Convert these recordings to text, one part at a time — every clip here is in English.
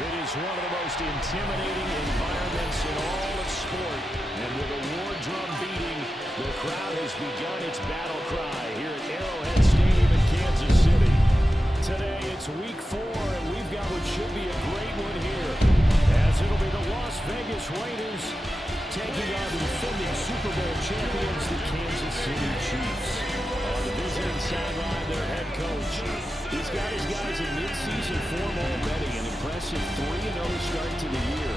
It is one of the most intimidating environments in all of sport. And with a war drum beating, the crowd has begun its battle cry here at Arrowhead Stadium in Kansas City. Today it's week 4, and we've got what should be a great one here, as it'll be the Las Vegas Raiders taking on the defending Super Bowl champions, the Kansas City Chiefs. On the visiting sideline, their head coach. He's got his guys in mid-season form already, an impressive 3-0 start to the year.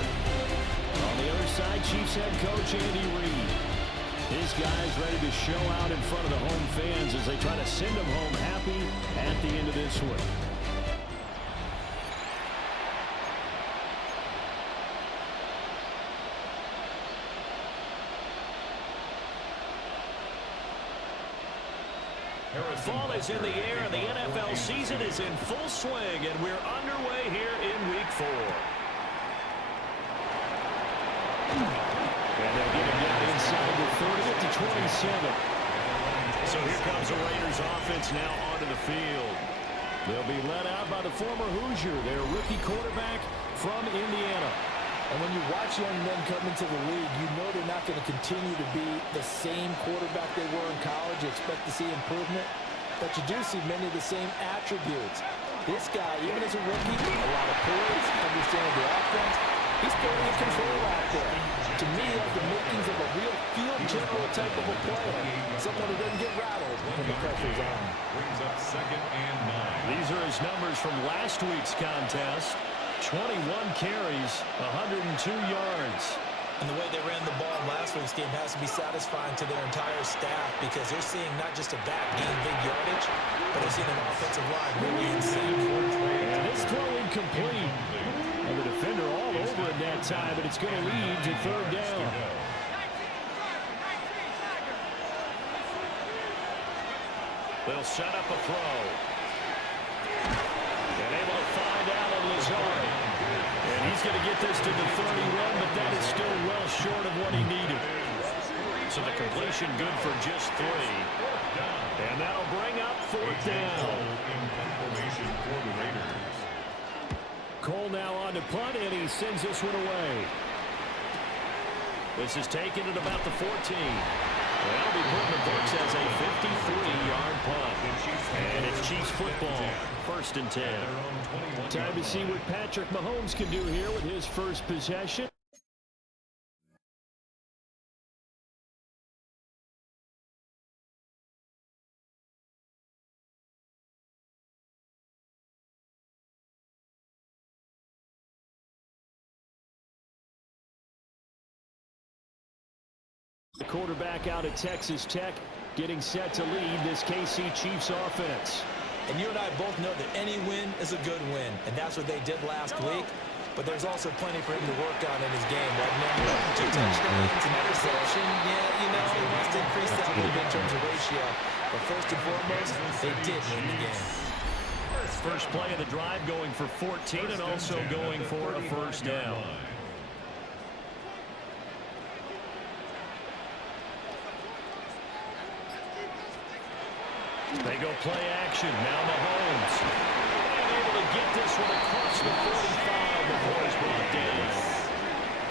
On the other side, Chiefs head coach Andy Reid. His guys ready to show out in front of the home fans as they try to send them home happy at the end of this one. Ball is in the air, and the NFL season is in full swing, and we're underway here in Week 4. And they'll get him down inside the 30 to 27. So here comes the Raiders offense now onto the field. They'll be led out by the former Hoosier, their rookie quarterback from Indiana. And when you watch young men come into the league, you know they're not going to continue to be the same quarterback they were in college. You expect to see improvement, but you do see many of the same attributes. This guy, even as a rookie, a lot of poise, understanding the offense. He's fairly in control out there. To me, he has the makings of a real field general type of a player. Someone who doesn't get rattled when the pressure's on. Brings up 2nd and 9. These are his numbers from last week's contest. 21 carries, 102 yards. And the way they ran the ball in last week's game has to be satisfying to their entire staff, because they're seeing not just a back gain big yardage, but they're seeing an offensive line really insane. And it's throw incomplete. And the defender all over it that time, but it's going to lead to 3rd down. They'll set up a throw. And able to find Allen Lazard. And he's going to get this to the 31, but that is still well short of what he needed. So the completion good for just 3. And that'll bring up 4th down. Cole now on to punt, and he sends this one away. This is taken at about the 14. That'll be put in the books as a 53-yard punt. And it's Chiefs football, 1st and 10. Time to see what Patrick Mahomes can do here with his first possession. The quarterback out at Texas Tech getting set to lead this KC Chiefs offense. And you and I both know that any win is a good win, and that's what they did last week. But there's also plenty for him to work on in his game. Right now, 2 touchdowns, an interception. Yeah, you know, he wants to increase that a little bit in terms of ratio. But first and foremost, they did win the game. First play of the drive going for 14 and also going for a 1st down. They go play action. Now Mahomes. And able to get this one across the 45 before it's brought down.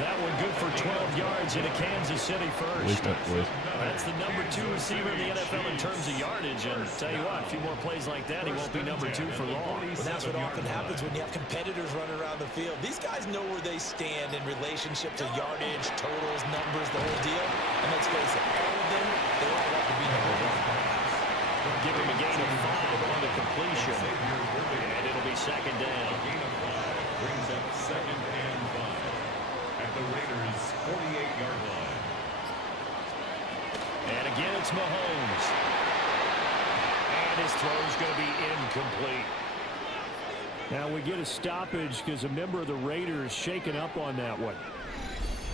That one good for 12 yards into Kansas City first. That's the number 2 receiver in the NFL in terms of yardage. And tell you what, a few more plays like that, he won't be number 2 for long. Well, that's what often happens when you have competitors running around the field. These guys know where they stand in relationship to yardage, totals, numbers, the whole deal. And let's face it, all of them, they all want to be number 1. Give him a gain of 5 on the completion. And it'll be 2nd down. Brings up 2nd and 5 at the Raiders' 48-yard line. And again, it's Mahomes. And his throw's going to be incomplete. Now we get a stoppage because a member of the Raiders shaken up on that one.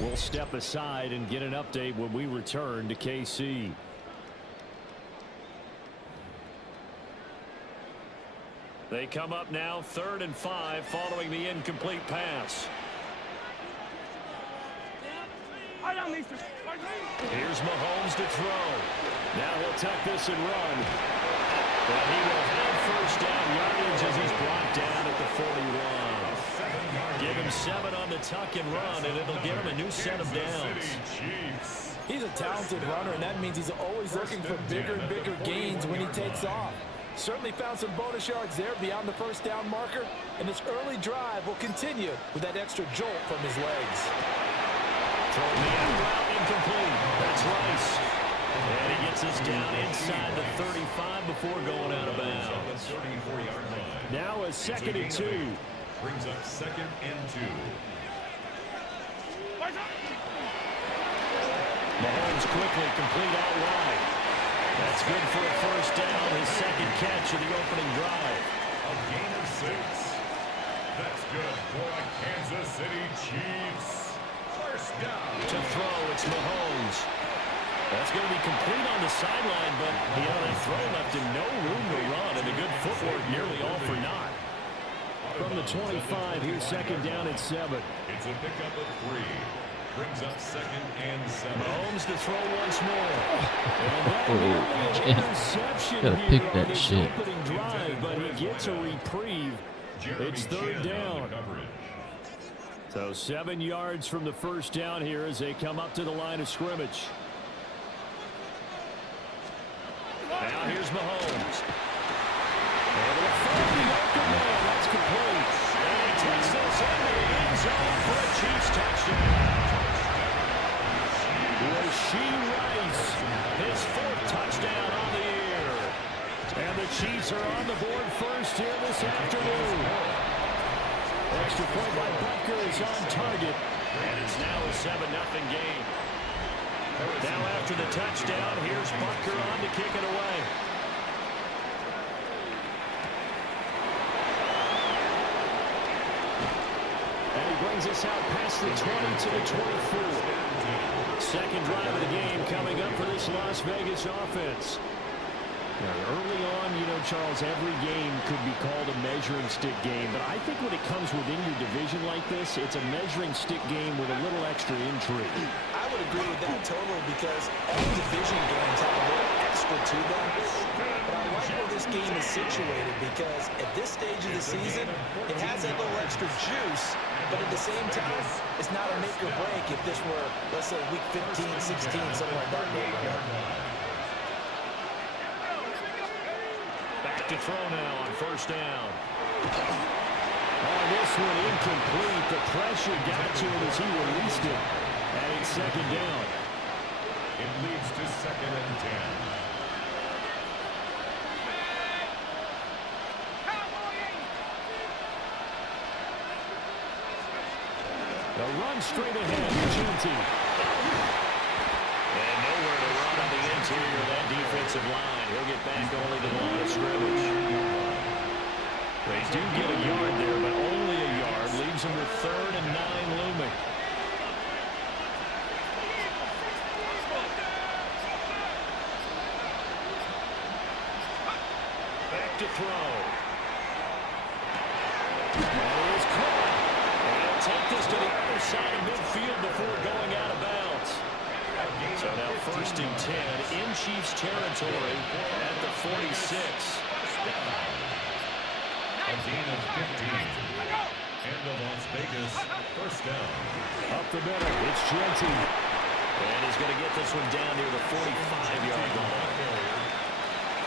We'll step aside and get an update when we return to KC. They come up now 3rd and 5 following the incomplete pass. Here's Mahomes to throw. Now he'll tuck this and run. And he will have 1st down yardage as he's brought down at the 41. Give 7 on the tuck and run, and it'll give him a new set of downs. He's a talented runner, and that means he's always looking for bigger and bigger gains when he takes off. Certainly found some bonus yards there beyond the first down marker, and this early drive will continue with that extra jolt from his legs. Throwing the end route incomplete. That's Rice. And he gets us down inside the 35 before going out of bounds. Now a 2nd and 2. Brings up 2nd and 2. Mahomes quickly complete out wide. That's good for a first down, his 2nd catch of the opening drive. A gain of 6. That's good for a Kansas City Chiefs. First down. To throw, it's Mahomes. That's going to be complete on the sideline, but that throw left him no room to run, and the good footwork nearly all for naught. From the 25, here's 2nd down and 7. It's a pickup of 3. Brings up 2nd and 7. Mahomes to throw once more. And that nearly an interception Gotta here pick on that his shit. opening drive, but he gets a reprieve. It's 3rd down. So 7 yards from the first down here as they come up to the line of scrimmage. Now here's Mahomes. Able to find the open man. That's complete. And he takes this into the end zone for a Chiefs touchdown. Rashee Rice, his 4th touchdown on the year. And the Chiefs are on the board first here this afternoon. Extra point by Butker is on target. And it's now a 7-0 game. Now after the touchdown, here's Butker on to kick it away. And he brings us out past the 20 to the 24. 2nd drive of the game coming up for this Las Vegas offense. Now, early on, Charles, every game could be called a measuring stick game, but I think when it comes within your division like this, it's a measuring stick game with a little extra intrigue. I would agree with that totally because all division games have a little extra to them. But I like where this game is situated because at this stage of the season, it has that little extra juice, but at the same time, it's not a make or break if this were, let's say, week 15, 16, somewhere in that neighborhood. Back to throw now on first down. Oh, this one incomplete. The pressure got to him as he released it. And it's 2nd down. It leads to 2nd and 10. They'll run straight ahead. Genty. And nowhere to run on the interior of that defensive line. He'll get back only to the line of scrimmage. They do get a yard there, but only a yard. Leaves them with 3rd and 9 looming. Back to throw. That is caught. And he'll take this to the other side of midfield before going out of bounds. So now 1st and 10 in Chiefs territory at the 46. A gain of 15. And the Las Vegas first down. Up the middle, it's Genty. And he's going to get this one down near the 45-yard line.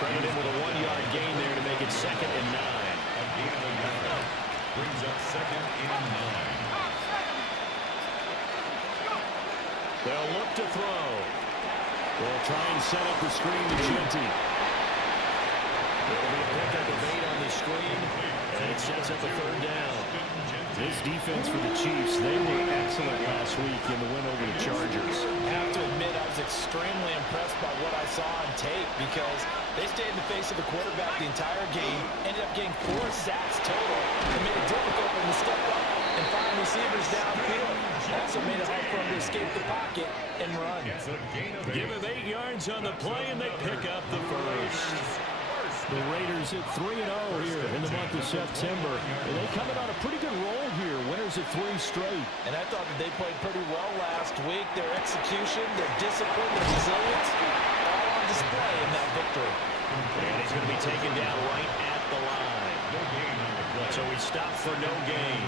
Credit him with a 1-yard gain there to make it 2nd and 9. A gain of 11. Brings up 2nd and 9. They'll look to throw. They'll try and set up the screen to Genty. There'll be a pickup of 8 on the screen, and it sets up a 3rd down. This defense for the Chiefs, they were excellent last week in the win over the Chargers. I have to admit, I was extremely impressed by what I saw on tape because they stayed in the face of the quarterback the entire game, ended up getting 4 sacks total, and made it difficult for him to step up and find receivers downfield. Also made it hard for him to escape the pocket and run. Give him 8 yards on the play, and they pick up the first. The Raiders at 3-0 here in the month of September. And they coming on a pretty good roll here. Winners of 3 straight. And I thought that they played pretty well last week. Their execution, their discipline, their resilience, all on display in that victory. And he's going to be taken down right at the line. So we stop for no gain.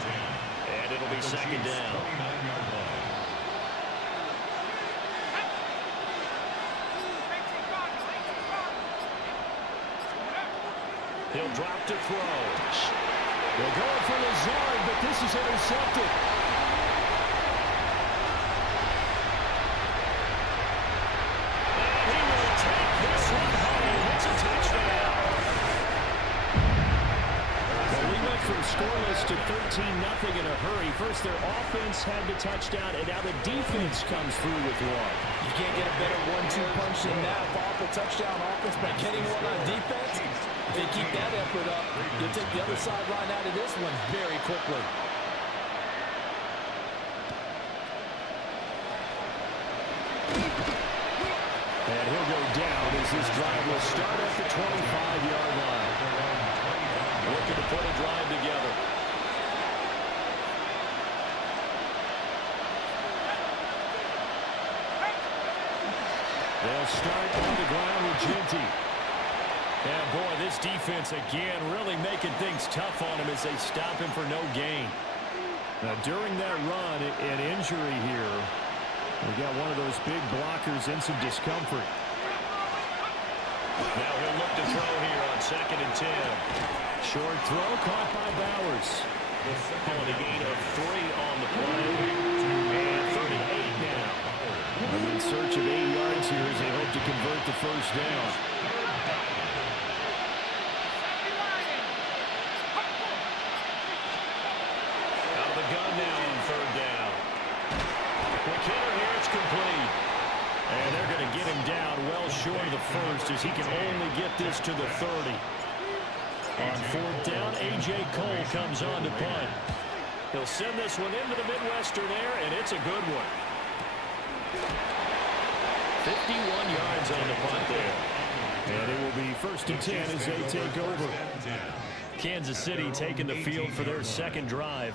And it'll be second down. 29-yard line. He'll drop to throw. They're going for Lazard, but this is intercepted. And he will take this one home. It's a touchdown. Well, we went from scoreless to 13-0 in a hurry. First, their offense had the touchdown, and now the defense comes through with one. You can't get a better 1-2 punch than that. Off a touchdown offense by getting one on defense. If they keep that effort up, you'll take the other sideline out of this one very quickly. And he'll go down as this drive will start at the 25-yard line. Looking to put a drive together. They'll start on the ground with Ginty. And boy, this defense again really making things tough on him as they stop him for no gain. Now, during that run, an injury here. We got one of those big blockers in some discomfort. Now he'll look to throw here on 2nd and 10. Short throw caught by Bowers. Calling a gain of 3 on the play. And 38 now. I'm in search of 8 yards here as they hope to convert the first down. Out of the gun now on 3rd down. McKinnon here, it's complete. And they're going to get him down well short of the first as he can only get this to the 30. On 4th down, A.J. Cole comes on to punt. He'll send this one into the Midwestern air, and it's a good one. 51 yards on the punt there. And it will be 1st and 10 as they take over. Kansas City taking the field for their second drive.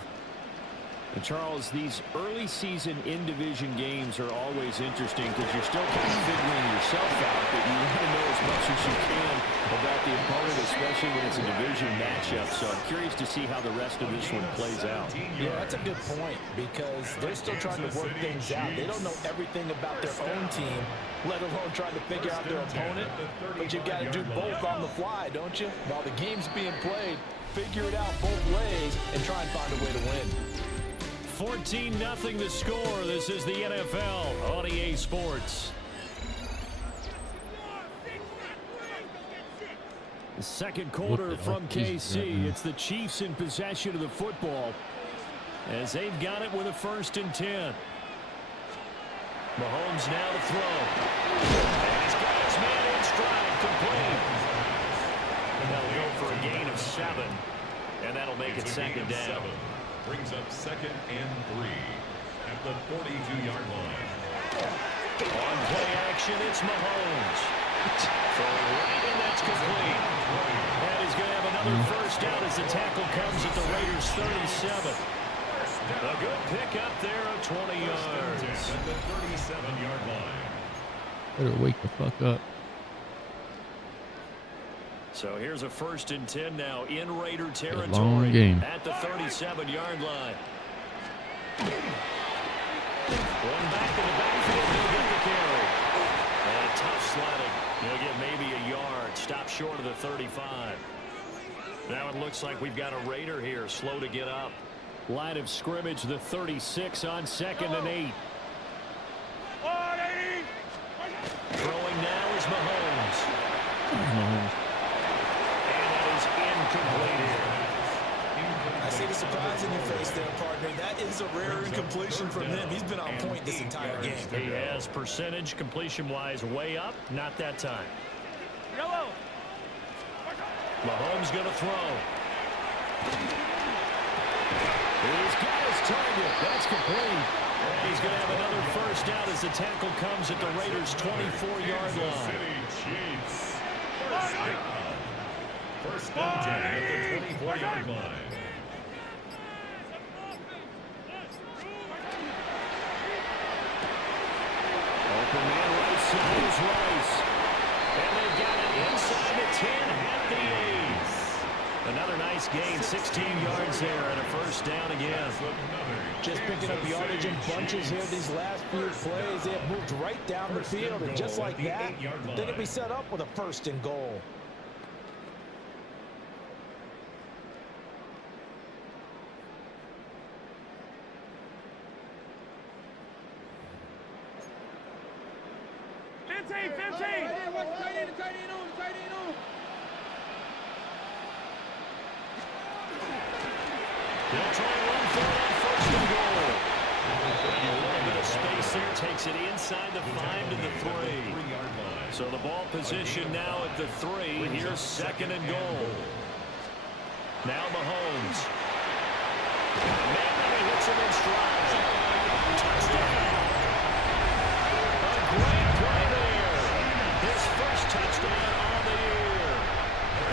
And Charles, these early season in-division games are always interesting because you're still kind of figuring yourself out, but you want to know as much as you can about the opponent, especially when it's a division matchup. So I'm curious to see how the rest of this one plays out. Yeah, that's a good point because they're still trying to work things out. They don't know everything about their own team, let alone trying to figure out their opponent. But you've got to do both on the fly, don't you? While the game's being played, figure it out both ways and try and find a way to win. 14-0 the score. This is the NFL on EA Sports. The second quarter from KC. It's the Chiefs in possession of the football as they've got it with a 1st and 10. Mahomes now to throw. And he's got his man in stride, complete. And they'll go for a gain of 7. And that'll make it 2nd down. Brings up 2nd and 3 at the 42-yard line. On play action, it's Mahomes. Throwing right, and that's complete. And he's going to have another first down as the tackle comes at the Raiders' 37. A good pickup there of 20 yards. At the 37-yard line. Better wake the fuck up. So here's a 1st and 10 now in Raider territory long game. at the 37-yard line. One back in the backfield, he'll get the carry. And tough sledding. He'll get maybe a yard, stop short of the 35. Now it looks like we've got a Raider here, slow to get up. Line of scrimmage, the 36 on 2nd and 8. Throwing now is Mahomes. Mahomes. I see the surprise in your face there, partner. That is a rare incompletion from him. He's been on point this entire game. He has percentage completion-wise way up. Not that time. Mahomes going to throw. He's got his target. That's complete. And he's going to have another first down as the tackle comes at the Raiders' 24-yard line. Chiefs. First and 10 at the 24-yard line. Open man right side is Rice. And they've got it inside the 10 at the 8. Another nice gain, 16 yards there, and a first down again. Just picking up yardage in bunches here these last few plays. They have moved right down the field, and just like that, they can be set up with a 1st and goal. They'll try and run for it on 1st and goal. And a little bit of space there. Takes it inside the 5 to the 3. So the ball position now at the 3. Here's 2nd and goal. Now Mahomes. Man, he hits him in stride. Touchdown. A great play there. His first touchdown on the year.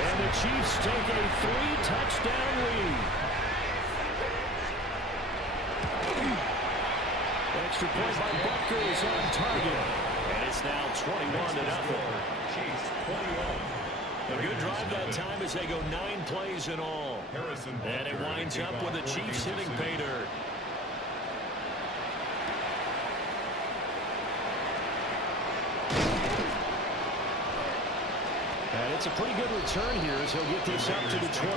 And the Chiefs take a 3-touchdown lead. Extra point by Butker is on target. And it's now 21-0. A good drive that time as they go 9 plays in all. And it winds up with the Chiefs hitting pay dirt. And it's a pretty good return here as he'll get this up to the 29.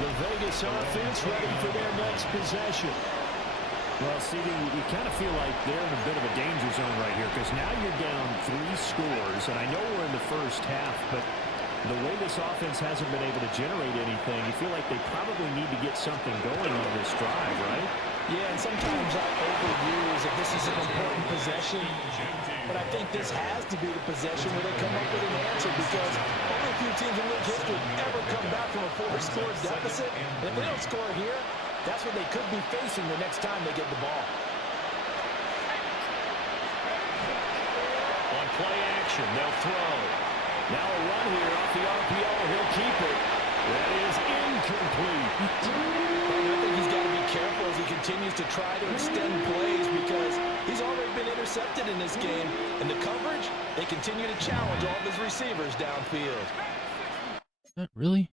The Vegas offense ready for their next possession. Well, CD, you kind of feel like they're in a bit of a danger zone right here because now you're down 3 scores, and I know we're in the first half, but the way this offense hasn't been able to generate anything, you feel like they probably need to get something going on this drive, right? Yeah, and sometimes I overuse if this is an important possession, but I think this has to be the possession where they come up with an answer because only a few teams in league history have ever come back from a 4-score deficit. And if they don't score here, that's what they could be facing the next time they get the ball. On play action, they'll throw. Now a run here off the RPO. He'll keep it. That is incomplete. I think he's got to be careful as he continues to try to extend plays because he's already been intercepted in this game. And the coverage, they continue to challenge all of his receivers downfield. Is that really?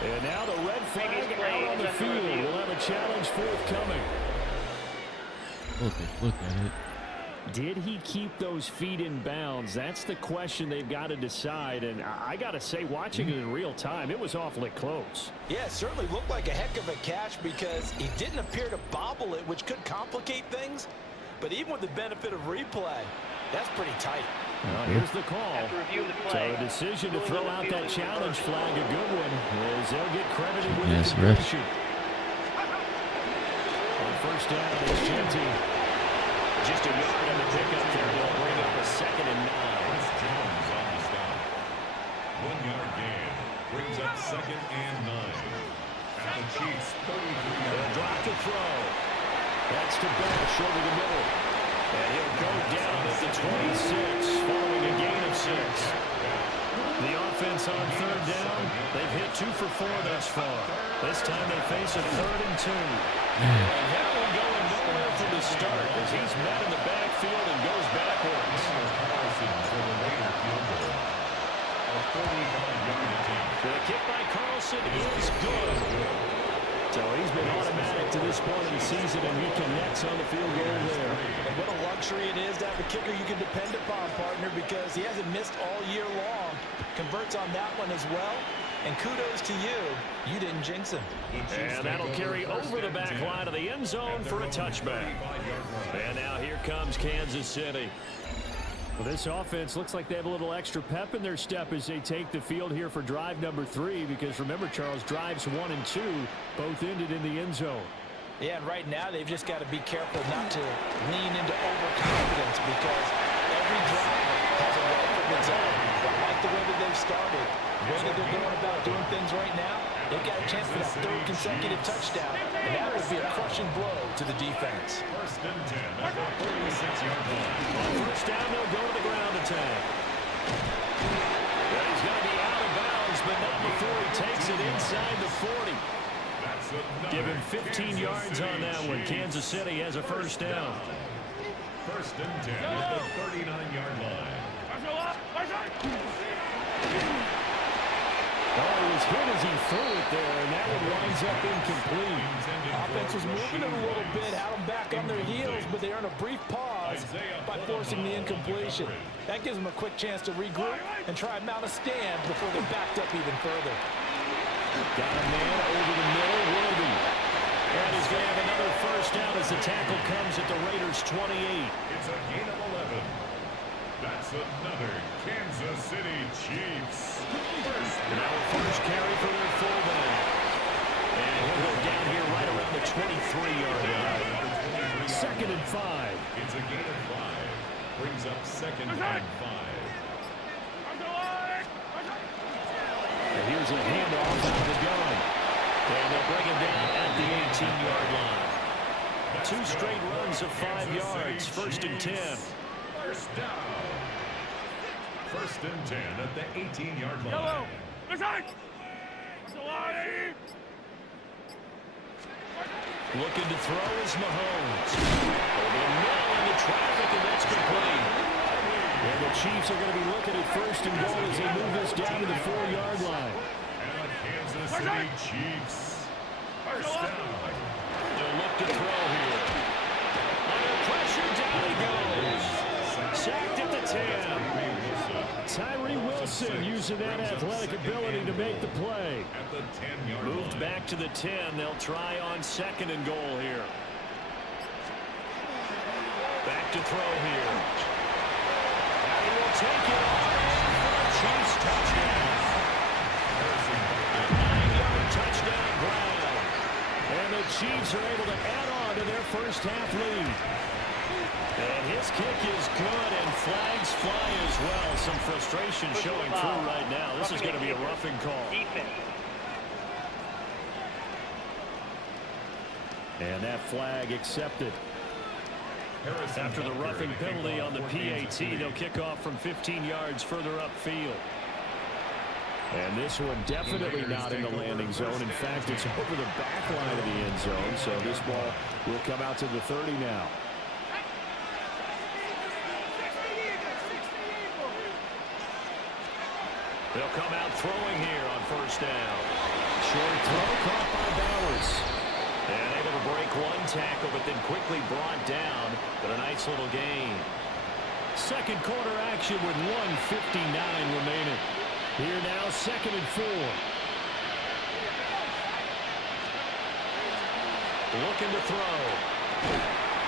And now the red flag out on the field. We'll have a challenge forthcoming. Look at it. Did he keep those feet in bounds? That's the question they've got to decide. And I got to say, watching it in real time, it was awfully close. Yeah, it certainly looked like a heck of a catch because he didn't appear to bobble it, which could complicate things. But even with the benefit of replay, that's pretty tight. Well, here's the call. So a decision to throw out that challenge flag, a good one, as they'll get credited with the completion. On 1st down, it's Genty. Just a yard on the pickup there. They'll bring up a 2nd and 9. Jones on the stop. 1-yard gain brings up 2nd and 9. At the Chiefs 33. They'll drop the throw. That's to Bash over the middle. And he'll go down at the 26, following a gain of 6. The offense on 3rd down, they've hit 2 for 4 thus far. This time they face a 3rd and 2. And that one going nowhere from the start as he's met in the backfield and goes backwards. The kick by Carlson is good. So he's been automatic to this point in the season, and he connects on the field goal there. And what a luxury it is to have a kicker you can depend upon, partner, because he hasn't missed all year long. Converts on that one as well. And kudos to you. You didn't jinx him. And that'll carry over the back line of the end zone for a touchback. And now here comes Kansas City. Well, this offense looks like they have a little extra pep in their step as they take the field here for drive number 3, because remember, Charles, drives 1 and 2 both ended in the end zone. Yeah, and right now they've just got to be careful not to lean into overconfidence because every drive has a life of its own. But like the way that they've started, the way that they're going about doing things right now, they've got a chance for that 3rd consecutive touchdown, and that would be a crushing blow to the defense. 1st and 10 at the 36-yard line. On 1st down, they'll go to the ground attack. Well, he's going to be out of bounds, but not before he takes it inside the 40. Give him 15 yards on that one. Kansas City has a 1st down. 1st and 10 at the 39-yard line. Oh, he was hit as he threw it there, and that one winds up incomplete. Offense was moving it a little bit, had them back on their heels, but they earned a brief pause by forcing the incompletion. That gives them a quick chance to regroup and try and mount a stand before they're backed up even further. Got a man over the middle, Worthy. And he's going to have another first down as the tackle comes at the Raiders' 28. It's a gain of 11. That's another Kansas City Chiefs. Now a first carry for their fullback. And he'll go down here right around the 23-yard line. 2nd and 5. It's a gain of 5. Brings up 2nd and 5. And here's a handoff out of the gun. And they'll bring him down at the 18-yard line. 2 straight runs of 5 yards. 1st and 10. First down. 1st and 10 at the 18-yard line. Looking to throw is Mahomes. Over the middle into traffic, and that's complete. And the Chiefs are going to be looking at 1st and goal as they move this down to the 4-yard line. And the Kansas City Chiefs. First down. They'll look to throw here. Under pressure, down he goes. Sacked at the 10. Tyree Wilson using that athletic ability to make the play. At the 10-yard line. Moved back to the 10. They'll try on 2nd and goal here. Back to throw here. And he will take it for a Chiefs touchdown. A 9-yard touchdown grab. And the Chiefs are able to add on to their first half lead. And his kick is good, and flags fly as well. Some frustration showing through right now. This is going to be a roughing call. And that flag accepted. After the roughing penalty on the PAT, they'll kick off from 15 yards further upfield. And this one definitely not in the landing zone. In fact, it's over the back line of the end zone. So this ball will come out to the 30 now. They'll come out throwing here on 1st down. Short throw caught by Bowers. And able to break one tackle, but then quickly brought down. But a nice little gain. 2nd quarter action with 1:59 remaining. Here now, 2nd and 4. Looking to throw.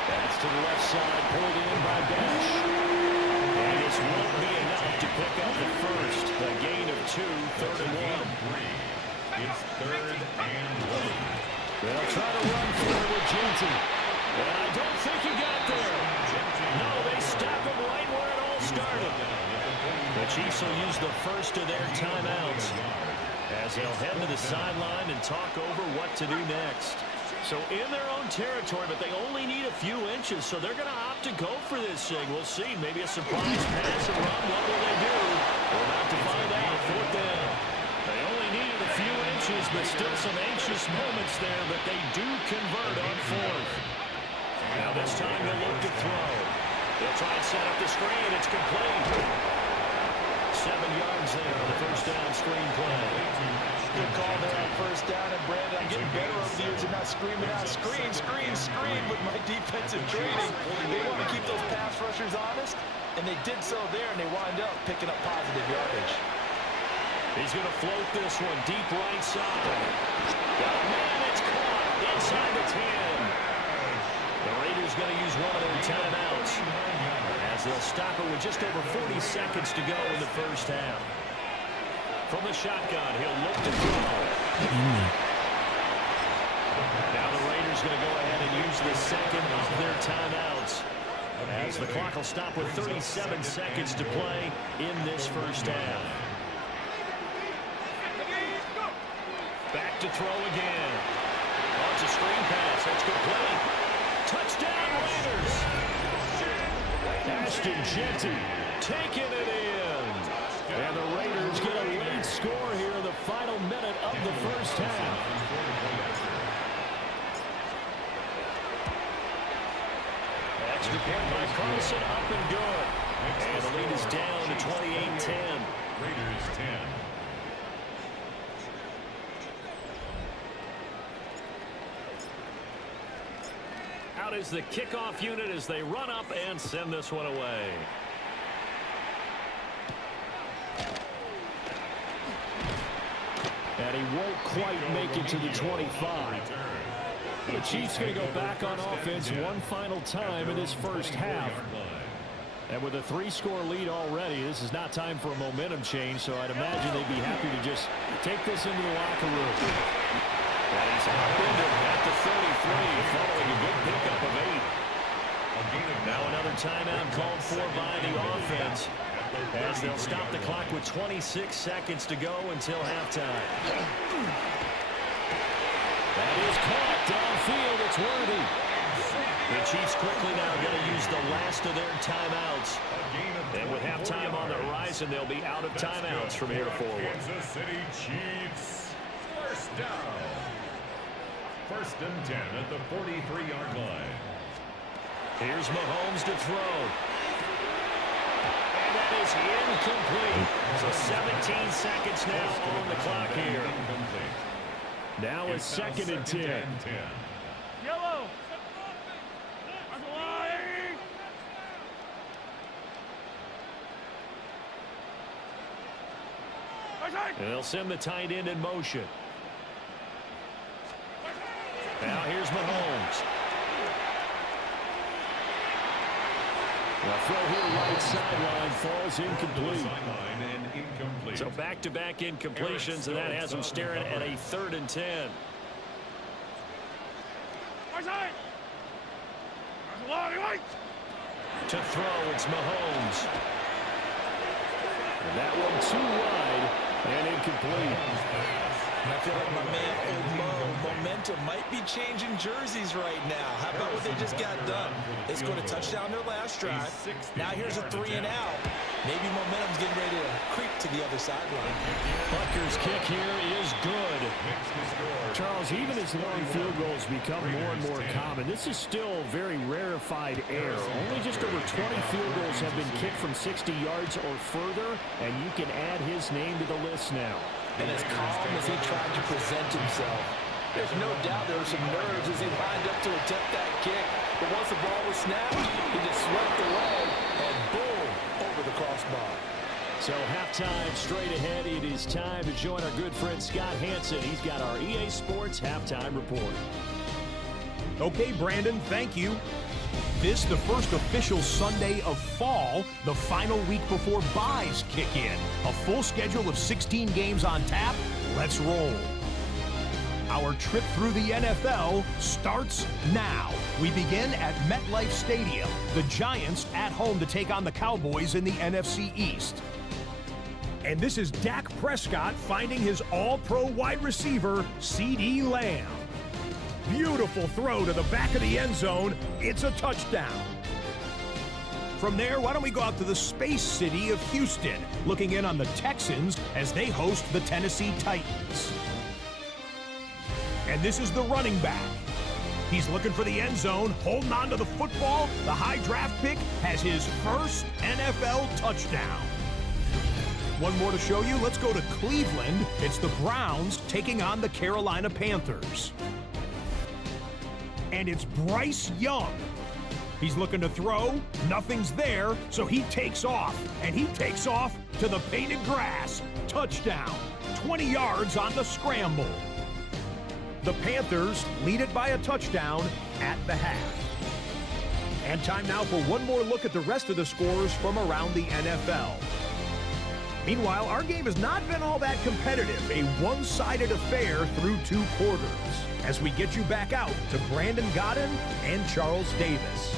That's to the left side, pulled in by Dash. And this won't be enough to pick up the first. A gain of 2, 3rd and 1. It's 3rd and 1. They'll try to run through with Genty. And I don't think he got there. No, they stop him right where it all started. The Chiefs will use the first of their timeouts as they'll head to the sideline and talk over what to do next. So in their own territory, but they only need a few inches, so they're going to opt to go for this thing. We'll see. Maybe a surprise pass and run. What will they do? We're about to find out. 4th down. They only needed a few inches, but still some anxious moments there, but they do convert on 4th. Now this time they'll look to throw. They'll try and set up the screen. It's complete. 7 yards there on the 1st down screen play. Good call there on 1st down, and Brandon, I'm getting better over the years and not screaming out, screen, screen, screen with my defensive training. They want to keep those pass rushers honest, and they did so there, and they wind up picking up positive yardage. He's going to float this one deep right side. Got a man, it's caught inside the 10. The Raiders going to use one of their timeouts as they'll stop it with just over 40 seconds to go in the first half. From the shotgun, he'll look to throw. Now the Raiders going to go ahead and use the second of their timeouts as the clock will stop with 37 seconds to play in this first half. Back to throw again. Oh, it's a screen pass. That's complete. Touchdown, Raiders. Ashton Genty taking it in. And the Raiders get a late score here in the final minute of the first half. Extra point by Carlson, up and good. And the lead is down to 28-10. Raiders 10. crowd is the kickoff unit as they run up and send this one away. And he won't quite make it to the 25. The Chiefs going to go back on offense one final time in this first half. And with a 3-score lead already, this is not time for a momentum change, so I'd imagine they'd be happy to just take this into the locker room. And he's upended at the 33, following a good pickup of 8. Now another timeout called for by the offense, as they'll stop the clock with 26 seconds to go until halftime. That is caught downfield. It's worthy. The Chiefs quickly now going to use the last of their timeouts. And with halftime on the horizon, they'll be out of timeouts from here forward. Kansas City Chiefs. First down. 1st and 10 at the 43-yard line. Here's Mahomes to throw. And that is incomplete. So 17 seconds now on the clock here. Now it's 2nd and 10. Yellow. And they'll send the tight end in motion. Now here's Mahomes. The throw here right sideline falls incomplete. So back-to-back incompletions, and that has them staring at a 3rd and 10. To throw, it's Mahomes. And that one too wide and incomplete. And I feel like my man, Old Mo, momentum might be changing jerseys right now. How about what they just got done? They scored a touchdown their last drive. Now here's a 3 and out. Maybe momentum's getting ready to creep to the other sideline. Butker's kick here is good. Charles, even as long field goals become more and more common, this is still very rarefied air. Only just over 20 field goals have been kicked from 60 yards or further, and you can add his name to the list now. And as calm as he tried to present himself, there's no doubt there were some nerves as he lined up to attempt that kick. But once the ball was snapped, he just swept away and boom, over the crossbar. So halftime straight ahead. It is time to join our good friend Scott Hanson. He's got our EA Sports halftime report. Okay, Brandon, thank you. This, the first official Sunday of fall, the final week before buys kick in. A full schedule of 16 games on tap. Let's roll. Our trip through the NFL starts now. We begin at MetLife Stadium. The Giants at home to take on the Cowboys in the NFC East. And this is Dak Prescott finding his all-pro wide receiver, CeeDee Lamb. Beautiful throw to the back of the end zone. It's a touchdown. From there, why don't we go out to the space city of Houston, looking in on the Texans as they host the Tennessee Titans. And this is the running back. He's looking for the end zone, holding on to the football. The high draft pick has his first NFL touchdown. One more to show you. Let's go to Cleveland. It's the Browns taking on the Carolina Panthers. And it's Bryce Young. He's looking to throw. Nothing's there, so he takes off. And he takes off to the painted grass. Touchdown. 20 yards on the scramble. The Panthers lead it by a touchdown at the half. And time now for one more look at the rest of the scores from around the NFL. Meanwhile, our game has not been all that competitive, a one-sided affair through 2 quarters, as we get you back out to Brandon Godden and Charles Davis.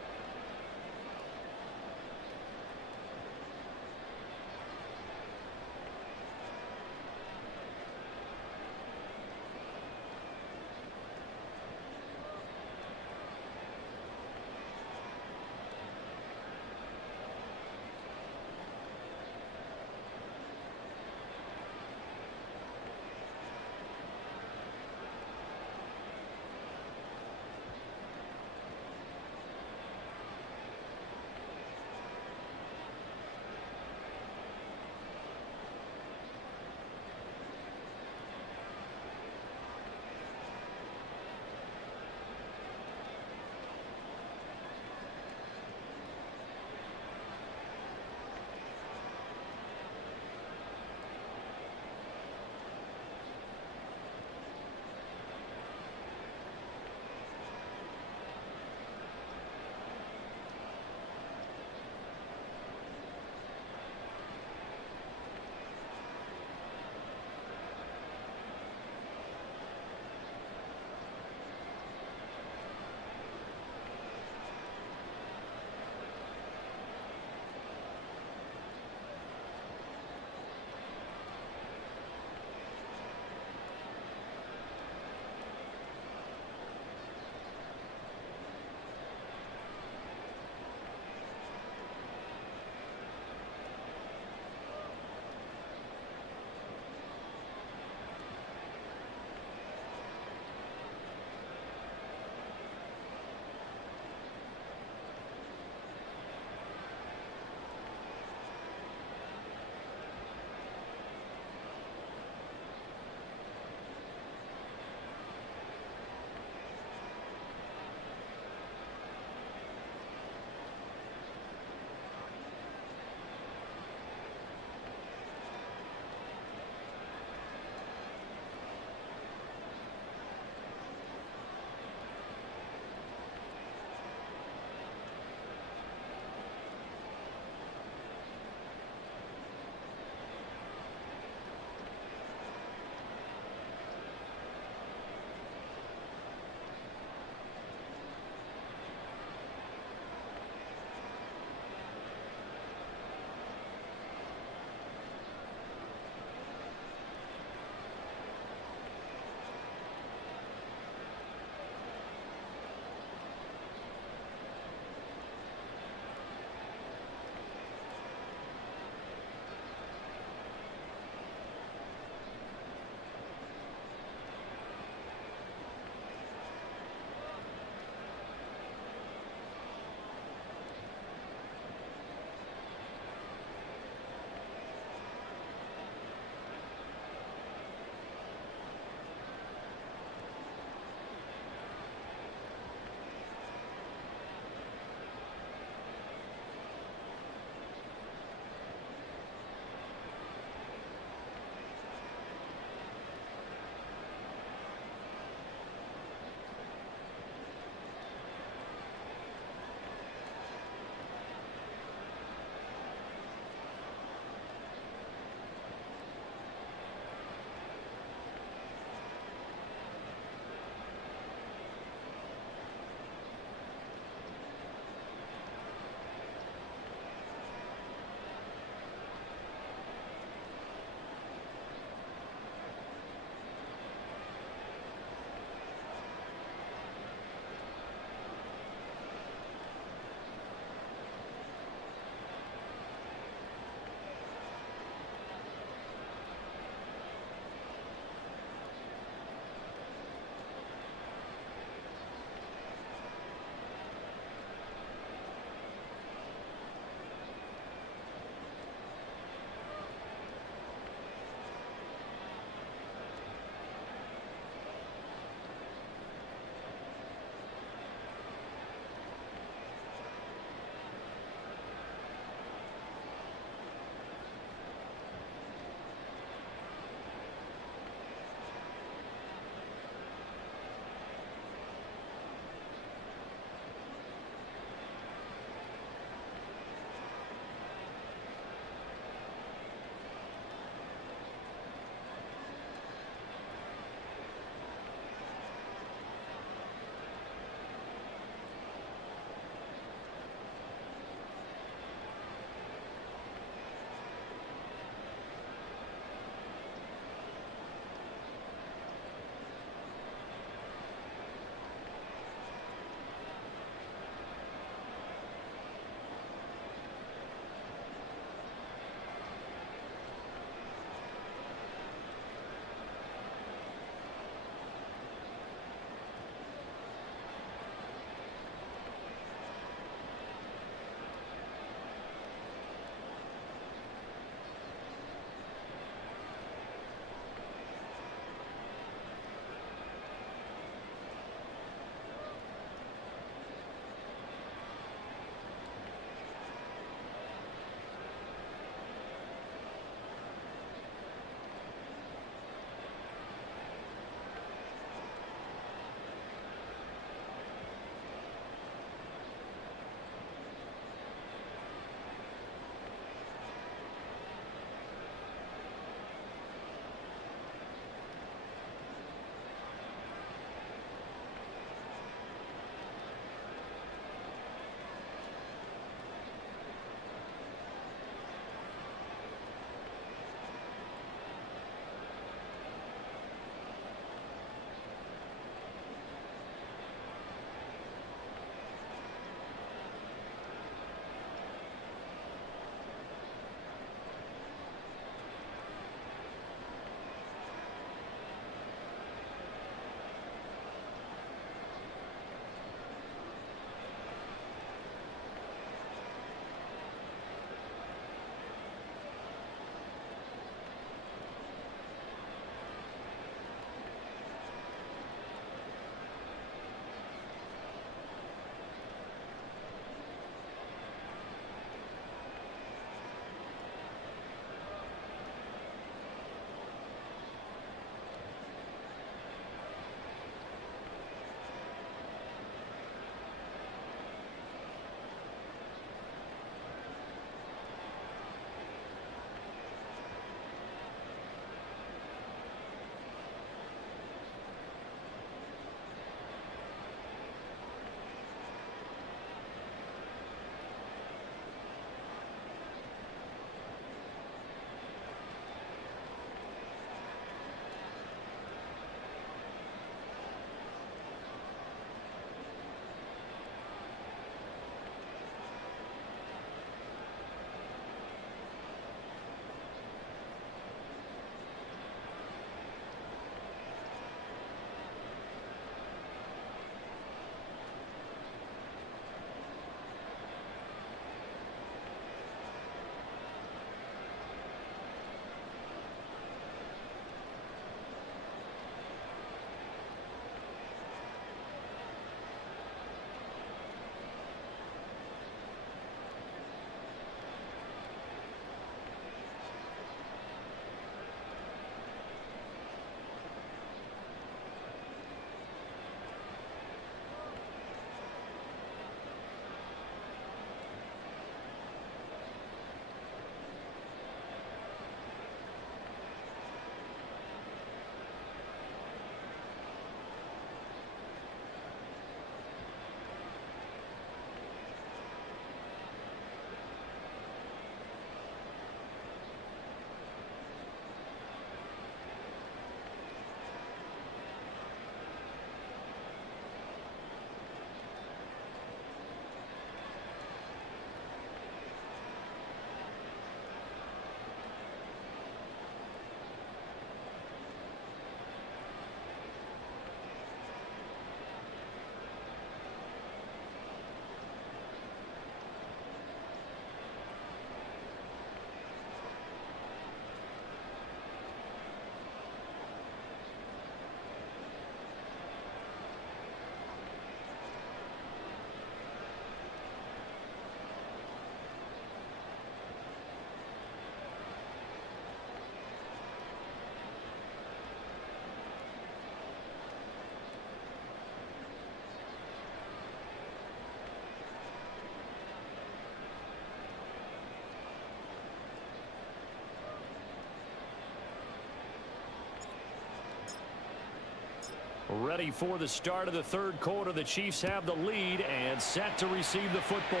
Ready for the start of the third quarter. The Chiefs have the lead and set to receive the football.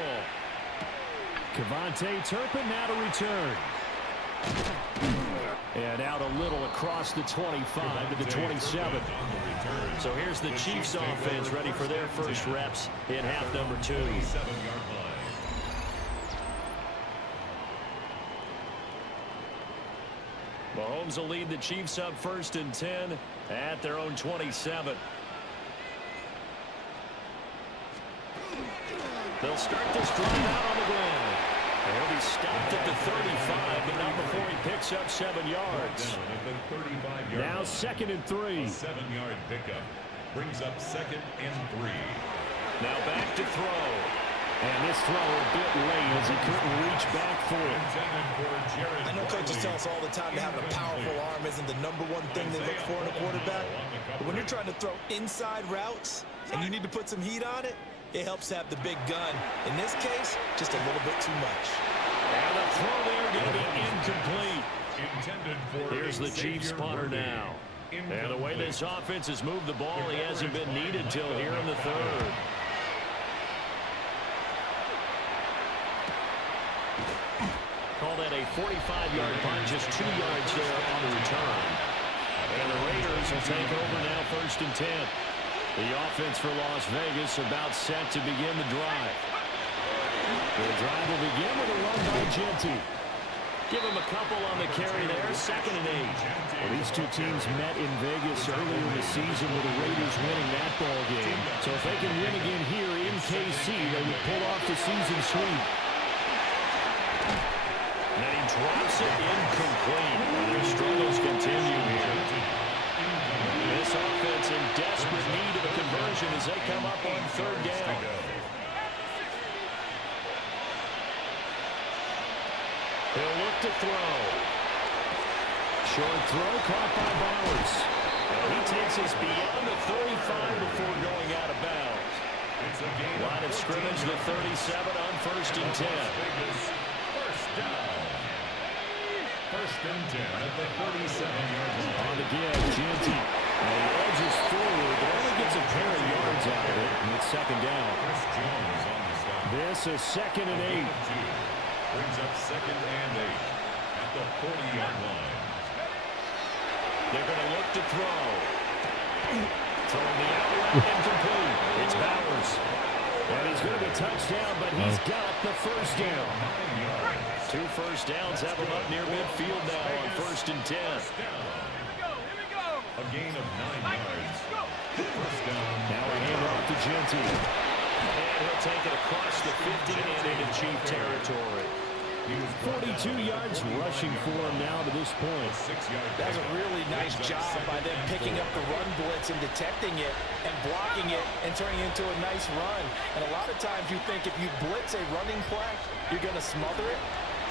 Kevontae Turpin now to return. And out a little across the 25 to the 27. So here's the Chiefs offense ready for their first reps in half number 2. Mahomes will lead the Chiefs up 1st and 10 at their own 27. They'll start this drive out on the ground. And he'll be stopped at the 35, but not before he picks up 7 yards. Now 2nd and 3. A 7-yard pickup brings up 2nd and 3. Now back to throw. And this throw a bit late as he couldn't reach back for it. I know coaches tell us all the time that having a powerful arm isn't the number one thing they look for in a quarterback. But when you're trying to throw inside routes and you need to put some heat on it, it helps have the big gun. In this case, just a little bit too much. And the throw there going to be incomplete. Here's the Chiefs punter now. And the way this offense has moved the ball, he hasn't been needed till here in the third. Call that a 45-yard punt, just 2 yards there on the return. And the Raiders will take over now 1st and 10. The offense for Las Vegas about set to begin the drive. The drive will begin with a run by Genty. Give him a couple on the carry there, 2nd and 8. Well, these two teams met in Vegas earlier in the season with the Raiders winning that ball game. So if they can win again here in KC, they would pull off the season sweep. And he drops it incomplete. Their struggles continue here. This offense in desperate need of a conversion as they come up on 3rd down. He'll look to throw. Short throw caught by Bowers. And he takes us beyond the 35 before going out of bounds. Line of scrimmage, the 37 on 1st and 10. First and 10 at the 47-yard line. On the give, Genty. And he edges forward, but only gets a pair of yards out of it, and it's 2nd down. Chris Jones on the stop. This is 2nd and 8. Brings up 2nd and 8 at the 40-yard line. They're going to look to throw. Throwing the outlet incomplete. It's Bowers. And he's going to be touchdown, but he's got the 1st down. 2 first downs have him up near midfield now on 1st and 10. A gain of 9 yards. First down. Now a handoff to Genty. And he'll take it across the 50 and into Chief territory. 42 yards rushing for him now to this point. That's a really nice job by them picking up the run blitz and detecting it and blocking it and turning it into a nice run. And a lot of times you think if you blitz a running play, you're going to smother it.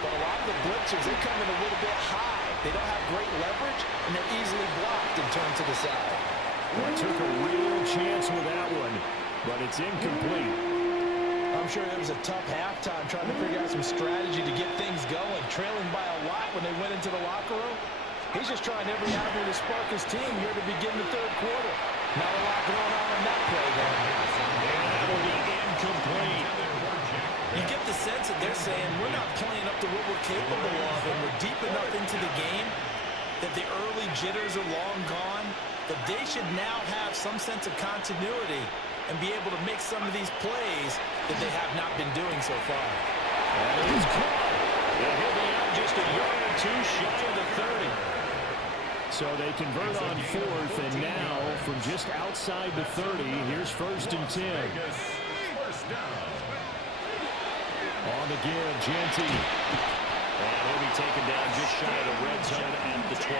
But a lot of the blitzers, they come in a little bit high. They don't have great leverage, and they're easily blocked and turned to the side. Well, took a real chance with that one, but it's incomplete. I'm sure it was a tough halftime trying to figure out some strategy to get things going, trailing by a lot when they went into the locker room. He's just trying every avenue to spark his team here to begin the third quarter. Not a lot going on in that play, though. And that'll be incomplete. You get the sense that they're saying we're not playing up to what we're capable of, and we're deep enough into the game that the early jitters are long gone, that they should now have some sense of continuity and be able to make some of these plays that they have not been doing so far. And he's caught. And he'll be out just a yard or two shy of the 30. So they convert on 4th, and now from just outside the 30, here's 1st and 10. First down. On the give, Genty. And he'll be taken down just shy of the red zone at the 21.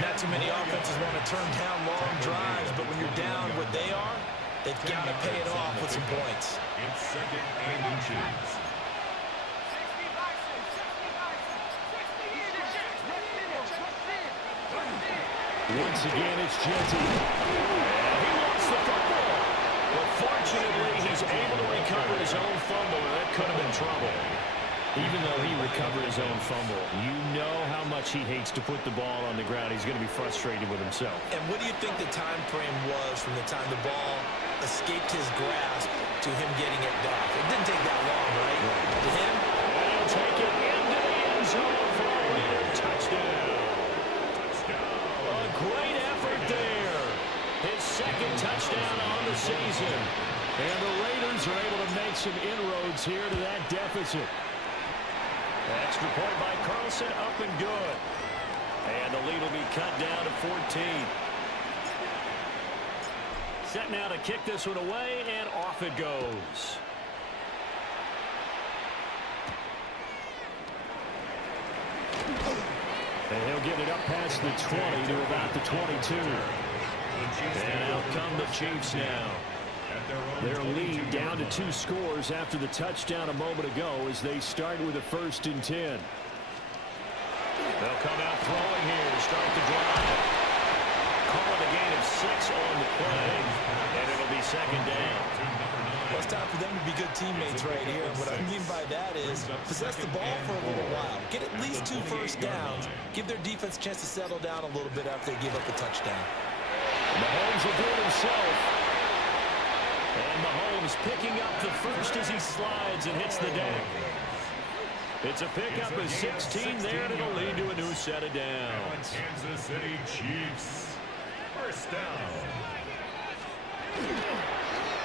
Not too many offenses want to turn down long drives, but when you're down what they are, they've got to pay it off with some points. It's 2nd and inches. Once again, it's Genty. And he lost the football. But fortunately, he's able to recover his own fumble, and that could have been trouble. Even though he recovered his own fumble, you know how much he hates to put the ball on the ground. He's going to be frustrated with himself. And what do you think the time frame was from the time the ball escaped his grasp to him getting it back? It didn't take that long, right? To him? And he'll take it into the end zone for a Raider touchdown. A great effort there. His second touchdown on the season. And the Raiders are able to make some inroads here to that deficit. Extra point by Carlson, up and good. And the lead will be cut down to 14. Set now to kick this one away, and off it goes. And he'll get it up past the 20 to about the 22. And out come the Chiefs now. Their lead down to 2 scores after the touchdown a moment ago as they start with a 1st and 10. They'll come out throwing here to start the drive. Call it a gain of 6 on the play, and it'll be 2nd down. Well, it's time for them to be good teammates right here. And what I mean by that is possess the ball for a little while. Get at least 2 first downs. Give their defense a chance to settle down a little bit after they give up the touchdown. Mahomes will do it himself. And Mahomes picking up the first as he slides and hits the deck. It's a pickup of 16 there, and it'll lead to a new set of downs. Kansas City Chiefs. 1st down.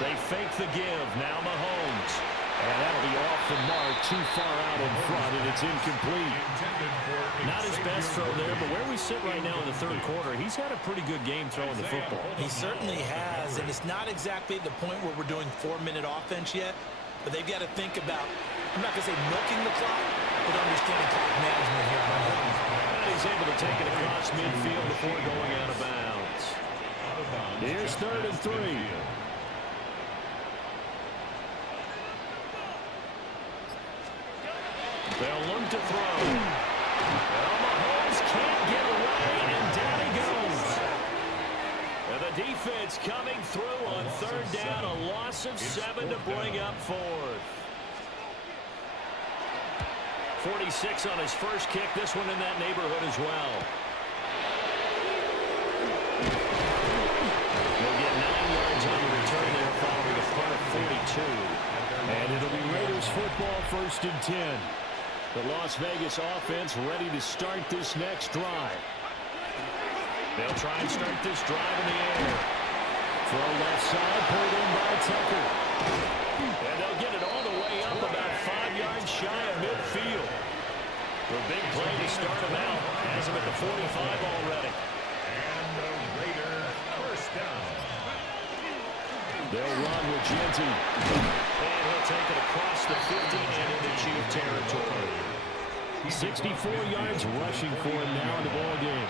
They fake the give. Now Mahomes. And that'll be off the mark, too far out in front, and it's incomplete. Not his best throw there, but where we sit right now in the 3rd quarter, he's had a pretty good game throwing the football. He certainly has, and it's not exactly the point where we're doing 4-minute offense yet, but they've got to think about, I'm not going to say milking the clock, but understanding clock management here. And he's able to take it across midfield before going out of bounds. Here's 3rd and 3. They'll look to throw. Well, Mahomes can't get away, and down he goes. And the defense coming through on 3rd down, a loss of 7 to bring up 4th. 46 on his first kick, this one in that neighborhood as well. They'll get 9 yards on the return there following a punt of 42. And it'll be Raiders football, 1st and 10. The Las Vegas offense ready to start this next drive. They'll try and start this drive in the air. Throw left side, pulled in by Tucker. And they'll get it all the way up about 5 yards shy of midfield. The big play to start him out. Has him at the 45 already. And the Raider 1st down. They'll run with Genty. And he'll take it across the 50 and into Chief territory. 64 yards rushing for him now in the ball game.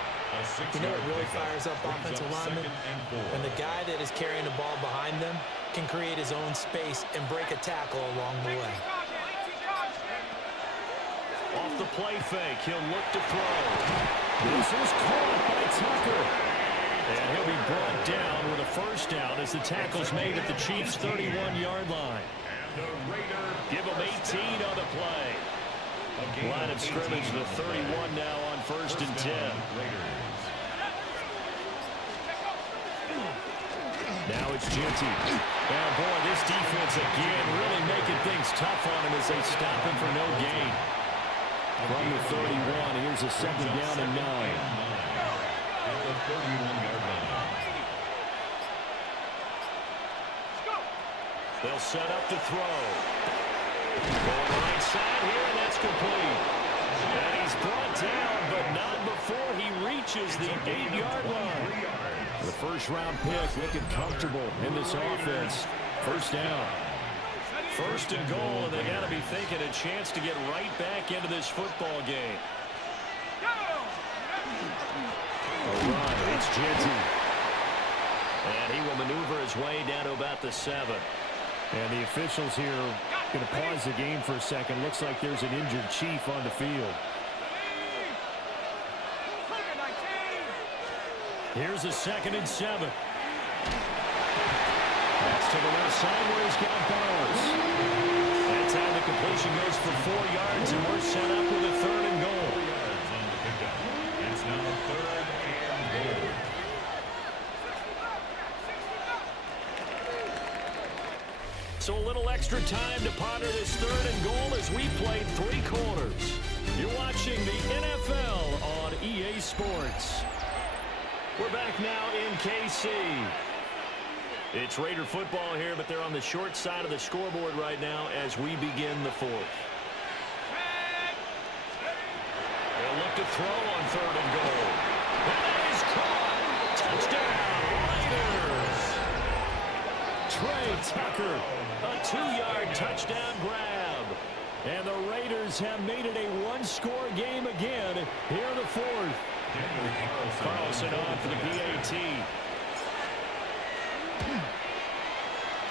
You know what really fires up offensive linemen? When the guy that is carrying the ball behind them can create his own space and break a tackle along the way. Off the play fake, he'll look to throw. This is caught by Tucker. And he'll be brought down with a 1st down as the tackle's made at the Chiefs' 31-yard line. Give him 18 on the play. Line of scrimmage, the 31 now on 1st and 10. Now it's Genty. And boy, this defense again really making things tough on him as they stop him for no gain. From the 31, here's a 2nd down and 9. At the 31-yard line. They'll set up to throw. Going right side here, and that's complete. And he's brought down, but not before he reaches the 8-yard line. The first-round pick looking comfortable in this offense. 1st down. 1st and goal, and they got to be thinking a chance to get right back into this football game. A run, it's Genty. And he will maneuver his way down to about the 7. And the officials here are going to pause the game for a second. Looks like there's an injured Chief on the field. Here's a 2nd and 7. That's to the left side where he's got Burrows. That's time, the completion goes for 4 yards, and we're set up with a 3rd and goal. 4 yards on the pickup. It's now 3rd and goal. So a little extra time to ponder this 3rd and goal as we played 3 quarters. You're watching the NFL on EA Sports. We're back now in KC. It's Raider football here, but they're on the short side of the scoreboard right now as we begin the 4th. They'll look to throw on 3rd and goal. That is caught. Touchdown, Raiders. Trey Tucker, a 2-yard touchdown grab. And the Raiders have made it a 1-score game again here in the 4th. Carlson on for the PAT.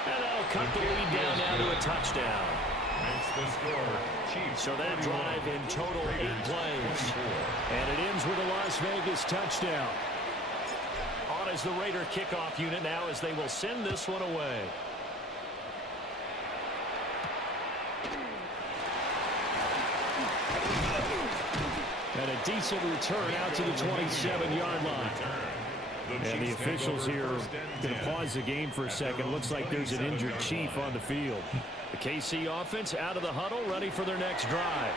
And that'll cut the lead down now to a touchdown. Makes the score. Chiefs. So that drive in total 8 plays. And it ends with a Las Vegas touchdown. On as the Raider kickoff unit now as they will send this one away. And a decent return out to the 27-yard line. And the officials here are going to pause the game for a second. Looks like there's an injured Chief on the field. The KC offense out of the huddle, ready for their next drive.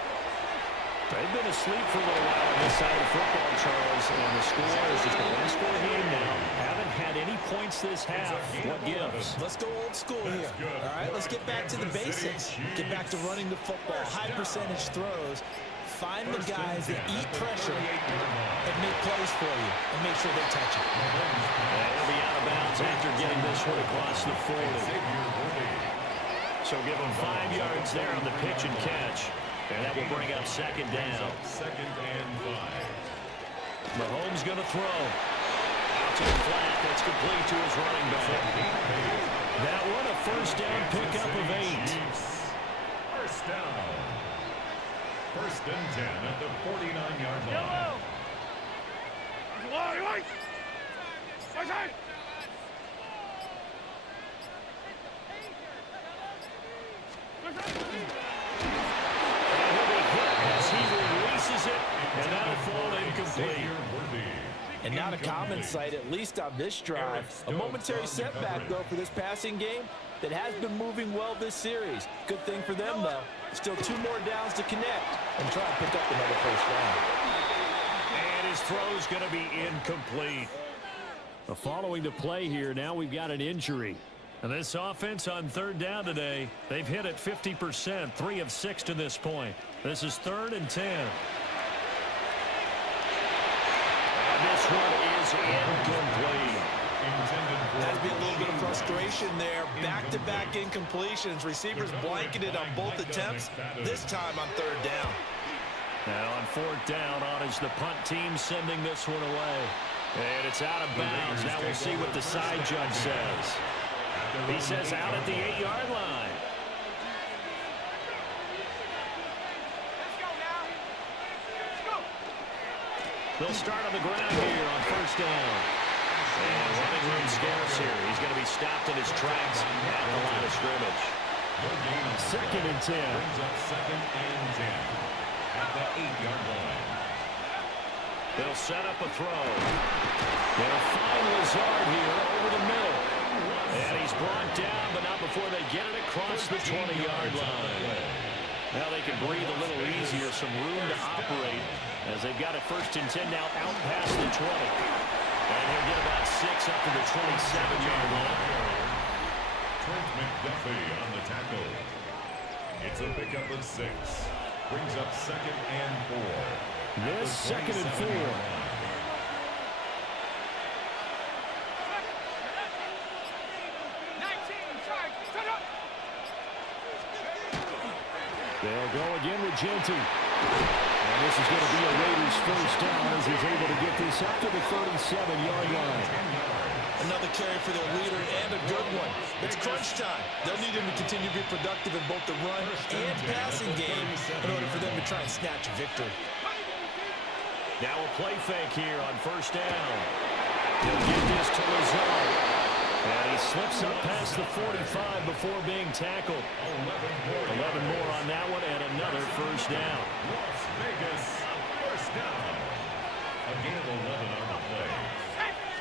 They've been asleep for a little while on this side of football, Charles. And the score is just a 1-score game now. Haven't had any points this half. What gives? Let's go old school here. All right, let's get back to the basics. Get back to running the football, high percentage throws. Find the guys that eat pressure and make plays for you and make sure they touch it. They'll be out of bounds after getting this one across the 40. So give them 5 yards there on the pitch and catch. And that will bring up 2nd down. 2nd and 5. Mahomes going to throw. Out to the flat. That's complete to his running back. That one a 1st down pickup of 8. 1st down. 1st and 10 at the 49-yard line. And he'll be hit as he releases it, and that'll fall incomplete. And not a common sight, at least on this drive. A momentary setback, though, for this passing game that has been moving well this series. Good thing for them, though. Still 2 more downs to connect and try and pick up another 1st down. And his throw's going to be incomplete. Following the play here, now we've got an injury. And this offense on 3rd down today, they've hit it 50%, 3 of 6 to this point. This is 3rd and 10. And this one is incomplete. Has been a little bit of frustration there. Back-to-back incompletions. Receivers blanketed on both attempts, this time on 3rd down. Now on 4th down, on is the punt team sending this one away. And it's out of bounds. Now we'll see what the side judge says. He says out at the 8-yard line. They'll start on the ground here on 1st down. And running room scarce here. He's going to be stopped in his tracks at the line of scrimmage. 2nd and 10. Brings up 2nd and 10 at the 8-yard line. They'll set up a throw. They'll find Lazard here over the middle. And he's brought down, but not before they get it across the 20-yard line. Now they can breathe a little easier, some room to operate as they've got it 1st and 10 now out past the 20. And he'll get about 6 up to the 27-yard line. Trent McDuffie on the tackle. It's a pickup of 6. Brings up 2nd and 4. This 2nd and 4. They'll go again with Genty. And this is going to be a Raiders 1st down as he's able to get this up to the 37-yard line. Another carry for their leader and a good one. It's crunch time. They'll need him to continue to be productive in both the run and passing game in order for them to try and snatch a victory. Now a play fake here on 1st down. He'll get this to Lazard. And he slips up past the 45 before being tackled. 11 more on that one, and another first down. Las Vegas, first down. Again, 11 on the play.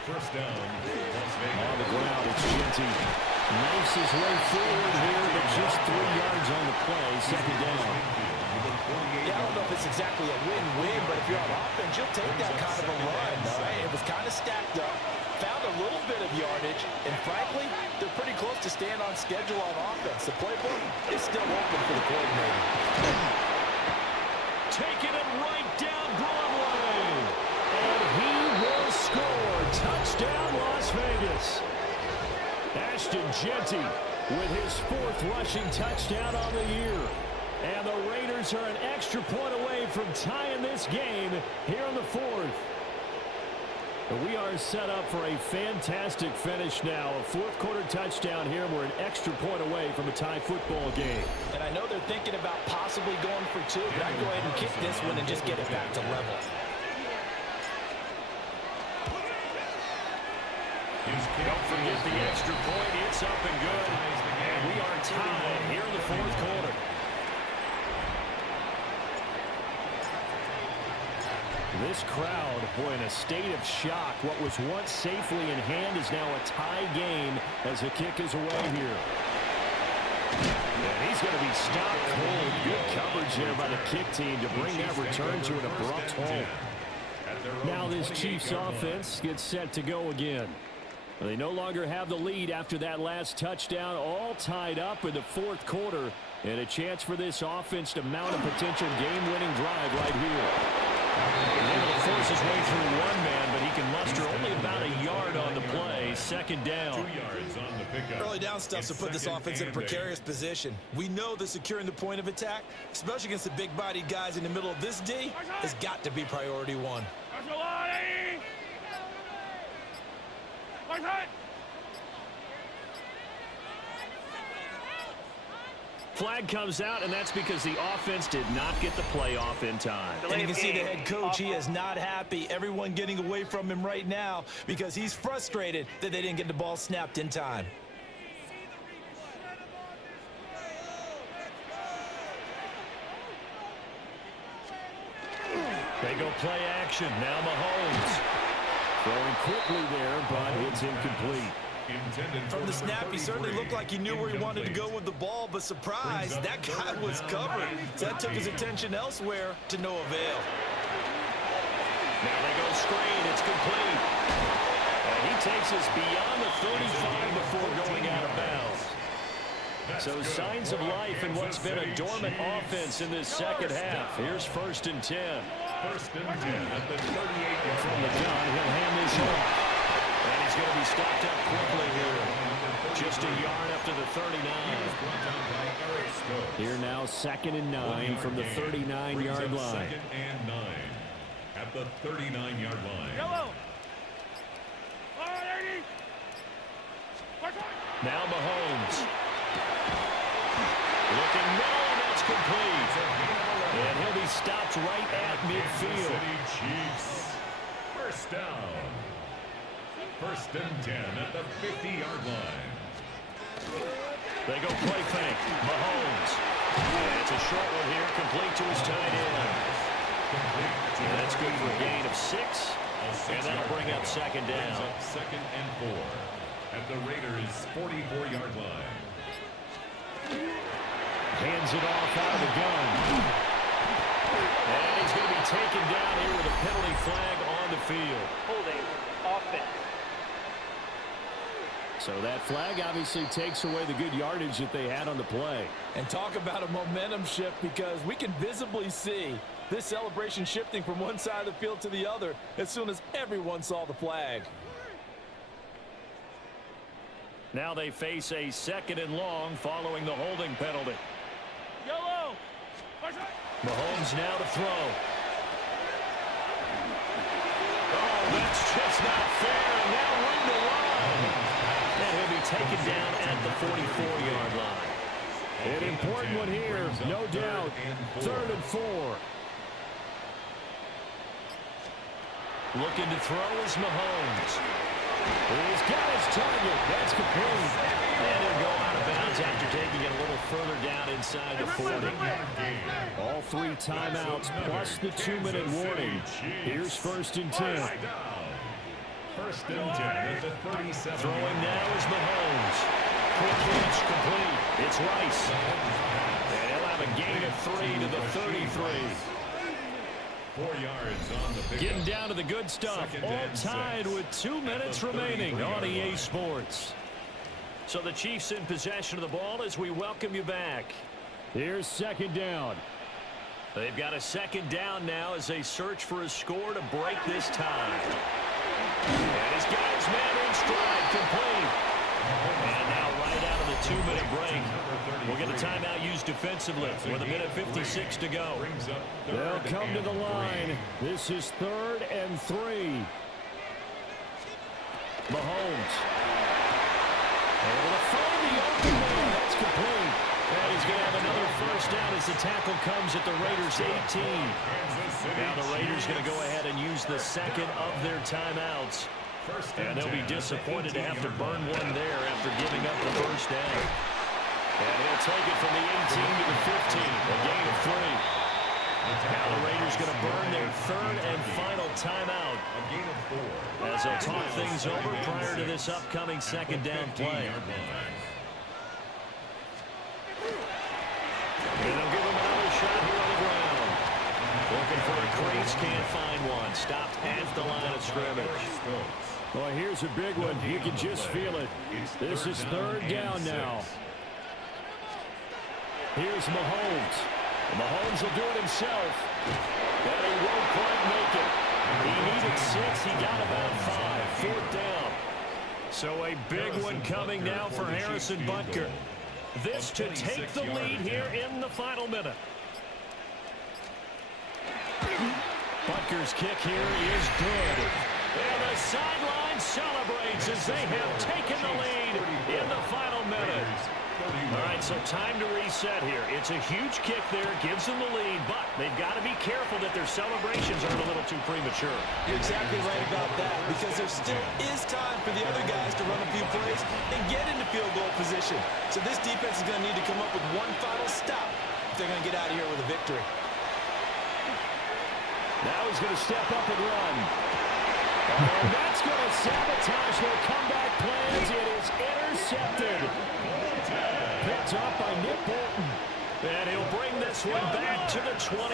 First down, Las Vegas. On the ground, it's Jeanty. Knifes his way forward here, but just 3 yards on the play. Second down. Yeah, I don't know if it's exactly a win-win, but if you're on offense, you'll take that kind of a run. All right? It was kind of stacked up, found a little bit of yardage, and frankly, they're pretty close to staying on schedule on offense. The playbook is still open for the coordinator. Taking it right down Broadway. And he will score. Touchdown, Las Vegas. Ashton Jeanty with his 4th rushing touchdown on the year. And the Raiders are an extra point away from tying this game here in the 4th. We are set up for a fantastic finish now. A 4th quarter touchdown here. We're an extra point away from a tie football game. And I know they're thinking about possibly going for 2, but I'd go ahead and kick this one and just get it back to level. Don't forget the extra point. It's up and good. And we are tied here in the 4th quarter. This crowd, boy, in a state of shock. What was once safely in hand is now a tie game as the kick is away here. And he's going to be stopped cold. Good coverage there by the kick team to bring that return to an abrupt halt. Now this Chiefs offense gets set to go again. They no longer have the lead after that last touchdown, all tied up in the 4th quarter, and a chance for this offense to mount a potential game-winning drive right here. He's able to force his way through one man, but he can muster only about a yard on the play. Second down. 2 yards on the pickup. Early down stuff to put this offense in a precarious position. We know that securing the point of attack, especially against the big-bodied guys in the middle of this D, has got to be priority 1. Flag comes out, and that's because the offense did not get the play off in time. And you can see the head coach, he is not happy. Everyone getting away from him right now because he's frustrated that they didn't get the ball snapped in time. They go play action. Now Mahomes. Throwing quickly there, but it's incomplete. From the snap, he certainly looked like he knew where he wanted to go with the ball, but surprise, that guy was covered. So that took his attention elsewhere to no avail. Now they go screen. It's complete. And he takes us beyond the 35 before going out of bounds. So signs of life in what's been a dormant offense in this second half. Here's 1st and 10. 1st and 10 at the 38-yard From the gun, he'll hand this off. And he's going to be stopped up quickly here. Just a yard up to the 39. Here now, 2nd and 9 from the 39-yard line. 2nd and 9 at the 39-yard line. Yellow. Now Mahomes. Looking low, and that's complete. And he'll be stopped right at midfield. Chiefs. First down. 1st and 10 at the 50-yard line. They go play fake. Mahomes. And it's a short one here, complete to his tight end. And that's good for a gain of 6. And that'll bring up 2nd down. 2nd and 4 at the Raiders' 44-yard line. Hands it off out of the gun. And he's going to be taken down here with a penalty flag on the field. Holding offense. So that flag obviously takes away the good yardage that they had on the play. And talk about a momentum shift, because we can visibly see this celebration shifting from one side of the field to the other as soon as everyone saw the flag. Now they face a 2nd and long following the holding penalty. Yellow. Mahomes now to throw. Oh, that's just not fair. And now room to run. And he'll be taken down at the 44-yard line. An important one here, no doubt. 3rd and 4. Looking to throw is Mahomes. He's got his target. That's complete. And he'll go out of bounds after taking it a little further down inside the 40. All 3 timeouts plus the 2-minute warning. Here's 1st and 10. First and 10 at the 37. Throwing now is Mahomes. Quick catch complete. It's Rice. And he'll have a gain of 3 to the 33. 4 yards on the pickup. Getting down to the good stuff. Second All and tied 6. with 2 minutes remaining on EA Sports. So the Chiefs in possession of the ball as we welcome you back. Here's 2nd down. They've got a 2nd down now as they search for a score to break this tie. And he's got his man in stride, complete. And now right out of the 2-minute break, we'll get a timeout used defensively with a minute 56 to go. They'll come to the line. This is 3rd and 3. Mahomes. Able to find the open man. That's complete. And he's going to have another 1st down as the tackle comes at the Raiders' 18. Now the Raiders going to go ahead and use the 2nd of their timeouts. And they'll be disappointed to have to burn one there after giving up the 1st down. And he'll take it from the 18 to the 15. A gain of 3. Now the Raiders going to burn their 3rd and final timeout as they'll talk things over prior to this upcoming 2nd down play. And they'll give him another shot here on the ground. Looking for a crease, can't find one. Stopped at the line of scrimmage. Well, here's a big one. You can just feel it. This is 3rd down now. Here's Mahomes. Mahomes will do it himself. And he won't quite make it. He needed 6. He got about 5. 4th down. So a big one coming now for Harrison Butker. This to take the lead here in the final minute. Butker's kick here is good. And the sideline celebrates as they have taken the lead in the final minute. All right, so time to reset here. It's a huge kick there, gives them the lead, but they've got to be careful that their celebrations aren't a little too premature. You're exactly right about that, because there still is time for the other guys to run a few plays and get into field goal position. So this defense is going to need to come up with one final stop if they're going to get out of here with a victory. Now he's going to step up and run. And that's going to sabotage their comeback plans. It is intercepted. Picked up by Nick Bolton. And he'll bring this one back to the 29.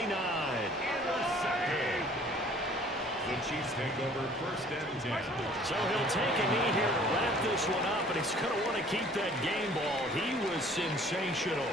The Chiefs take over 1st and 10. So he'll take a knee here to wrap this one up, and he's going to want to keep that game ball. He was sensational.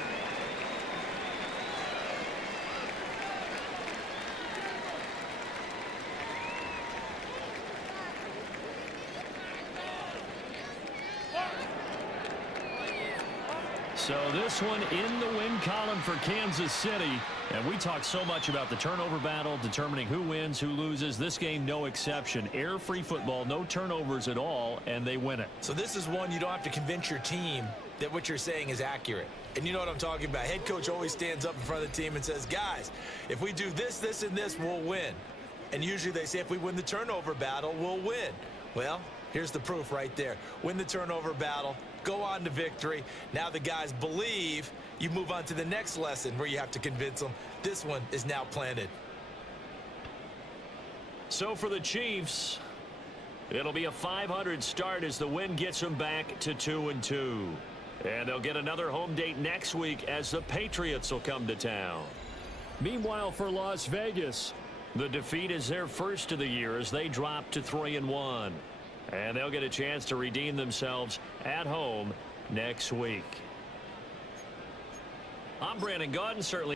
So this one in the win column for Kansas City. And we talked so much about the turnover battle, determining who wins, who loses. This game, no exception. Air-free football, no turnovers at all, and they win it. So this is one you don't have to convince your team that what you're saying is accurate. And you know what I'm talking about. Head coach always stands up in front of the team and says, guys, if we do this, this, and this, we'll win. And usually they say if we win the turnover battle, we'll win. Well, here's the proof right there. Win the turnover battle. Go on to victory. Now the guys believe. You move on to the next lesson where you have to convince them. This one is now planted. So for the Chiefs, it'll be a 500 start as the win gets them back to 2-2. And they'll get another home date next week as the Patriots will come to town. Meanwhile, for Las Vegas, the defeat is their first of the year as they drop to 3-1. And they'll get a chance to redeem themselves at home next week. I'm Brandon Gaudin, certainly.